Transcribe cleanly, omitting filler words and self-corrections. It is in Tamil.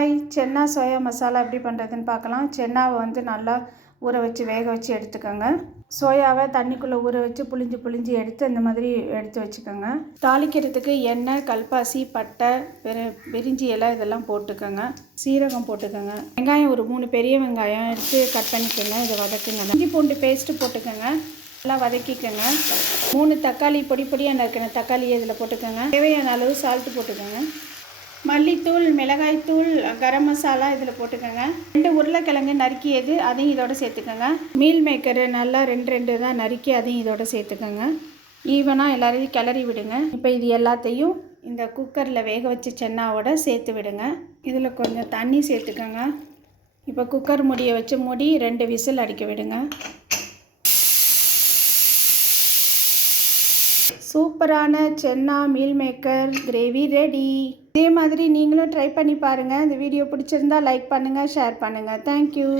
ஹாய், சென்னா சோயா மசாலா எப்படி பண்ணுறதுன்னு பார்க்கலாம். சென்னாவை நல்லா ஊற வச்சு வேக வச்சு எடுத்துக்கோங்க. சோயாவை தண்ணிக்குள்ளே ஊற வச்சு புளிஞ்சு எடுத்து அந்த மாதிரி எடுத்து வச்சுக்கோங்க. தாளிக்கிறதுக்கு எண்ணெய், கல்பாசி, பட்டை, பிரிஞ்சி இலை இதெல்லாம் போட்டுக்கோங்க. சீரகம் போட்டுக்கோங்க. வெங்காயம் ஒரு 3 பெரிய வெங்காயம் எடுத்து கட் பண்ணிக்கோங்க. இதை வதக்குங்க. இஞ்சி பூண்டு பேஸ்ட்டு போட்டுக்கோங்க. நல்லா வதக்கிக்கோங்க. 3 தக்காளி பொடியாக நறுக்கின தக்காளியை இதில் போட்டுக்கோங்க. தேவையான அளவு சால்ட்டு போட்டுக்கோங்க. மல்லித்தூள், மிளகாய்த்தூள், கரம் மசாலா இதில் போட்டுக்கோங்க. 2 உருளைக்கிழங்கு நறுக்கியது அதையும் இதோட சேர்த்துக்கோங்க. மீல் மேக்கரு நல்லா 2 தான் நறுக்கி அதையும் இதோட சேர்த்துக்கோங்க. ஈவனாக எல்லாரையும் கிளறி விடுங்க. இப்போ இது எல்லாத்தையும் இந்த குக்கரில் வேக வச்ச சென்னாவோட சேர்த்து விடுங்க. இதில் கொஞ்சம் தண்ணி சேர்த்துக்கோங்க. இப்போ குக்கர் மூடியை வச்சு மூடி 2 விசில் அடிக்க விடுங்க. சூப்பரான சென்னா மீல் மேக்கர் கிரேவி ரெடி. இதே மாதிரி நீங்களும் ட்ரை பண்ணி பாருங்கள். இந்த வீடியோ பிடிச்சிருந்தா லைக் பண்ணுங்கள், ஷேர் பண்ணுங்கள். தேங்க்யூ.